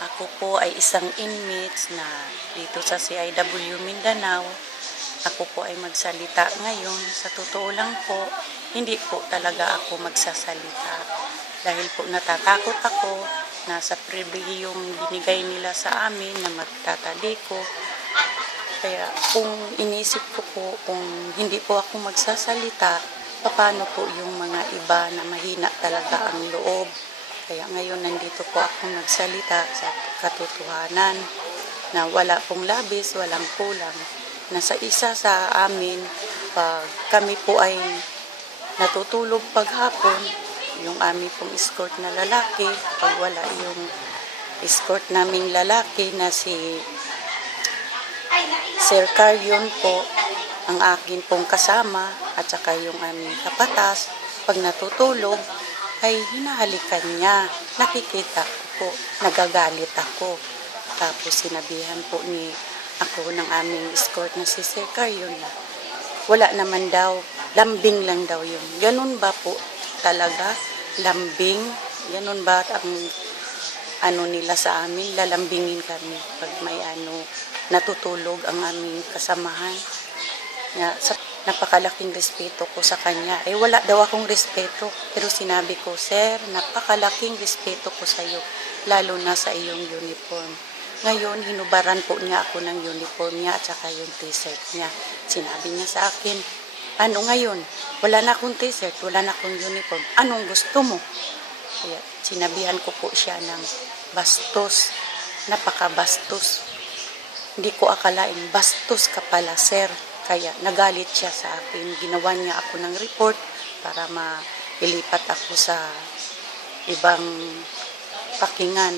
Ako po ay isang inmate na dito sa CIW Mindanao. Ako po ay magsalita ngayon. Sa totoo lang po, hindi po talaga ako magsasalita. Dahil po natatakot ako na sa pribihiyong binigay nila sa amin na magtataliko. Kaya kung inisip ko po, kung hindi po ako magsasalita, paano po yung mga iba na mahina talaga ang loob. Kaya ngayon nandito po ako magsalita sa katotohanan na wala pong labis, walang kulang. Na sa isa sa amin, pag kami po ay natutulog paghapon, yung aming pong escort na lalaki, pag wala yung escort naming lalaki na si Sir Carrion po, ang akin pong kasama at saka yung aming kapatas, pag natutulog ay hinahalikan niya. Nakikita ko po, nagagalit ako. Tapos sinabihan po ni ako ng aming escort na si Sir Carrion na wala naman daw, lambing lang daw yun. Ganun ba po talaga? Lambing? Ganun ba ang nila sa amin? Lalambingin kami pag may natutulog ang aming kasamahan. Napakalaking respeto ko sa kanya. Wala daw akong respeto. Pero sinabi ko, Sir, napakalaking respeto ko sa iyo. Lalo na sa iyong uniform. Ngayon, hinubaran po niya ako ng uniform niya at saka yung t-shirt niya. Sinabi niya sa akin, ano ngayon? Wala na akong t-shirt, wala na akong uniform. Anong gusto mo? Kaya sinabihan ko po siya ng bastos. Napakabastos. Hindi ko akalain, bastos ka pala, Sir. Kaya nagalit siya sa akin. Ginawa niya ako ng report para mailipat ako sa ibang pakingan.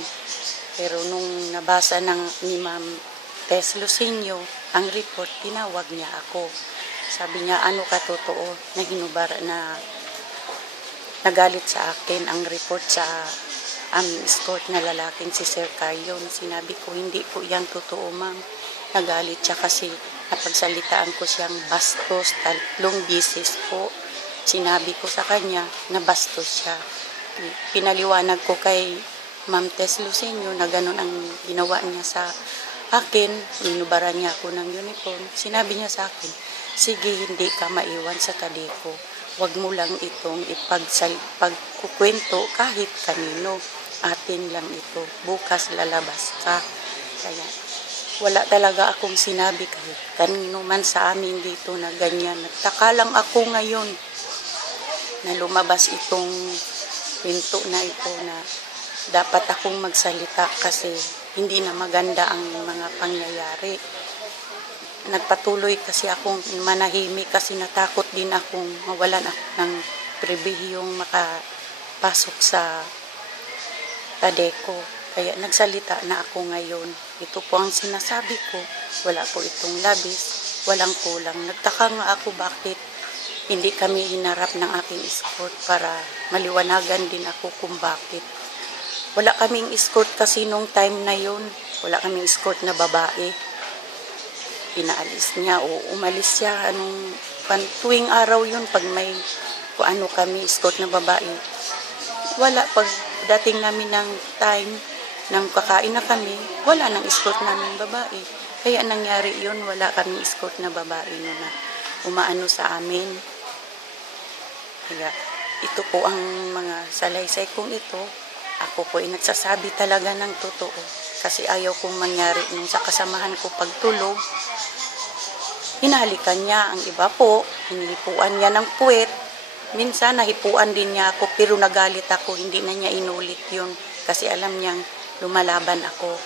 Pero nung nabasa ni Ma'am Tess Lucinio ang report, tinawag niya ako. Sabi niya, ano ka totoo na hinubara na nagalit sa akin ang report sa aming escort na lalaking si Sir Carrion. Sinabi ko, hindi po yan totoo, ma'am. Nagalit siya kasi napagsalitaan ko siyang bastos. 3 bisis po. Sinabi ko sa kanya na bastos siya. Pinaliwanag ko kay Ma'am Tess Lucinio na ganun ang ginawa niya sa akin. Inubaran niya ako ng uniform. Sinabi niya sa akin, sige, hindi ka maiwan sa taliko. Huwag mo lang itong pagkukwento kahit kanino. Atin lang ito. Bukas lalabas ka. Kaya wala talaga akong sinabi kahit kanino man sa amin dito na ganyan. Nagtaka lang ako ngayon na lumabas itong pinto na ito na dapat akong magsalita kasi hindi na maganda ang mga pangyayari. Nagpatuloy kasi akong manahimik kasi natakot din akong mawalan ako ng pribihiyong makapasok sa Tadeco. Kaya nagsalita na ako ngayon. Ito po ang sinasabi ko. Wala po itong labis, walang kulang. Nagtaka nga ako bakit hindi kami hinarap ng aking escort para maliwanagan din ako kung bakit. Wala kaming escort kasi nung time na yun. Wala kaming escort na babae. Inaalis niya o umalis siya tuwing araw yun pag may kami escort na babae. Wala pag dating namin ng time nang kakain na kami, wala nang escort namin babae. Kaya nangyari yun, wala kaming escort na babae na umaano sa amin. Kaya ito po ang mga salaysay kong ito. Ako po ay nagsasabi talaga ng totoo. Kasi ayaw kong mangyari nung sa kasamahan ko pagtulog. Hinalikan niya ang iba po. Hinipuan niya ng puwet. Minsan nahipuan din niya ako pero nagalit ako. Hindi na niya inulit yun. Kasi alam niyang lumalaban ako.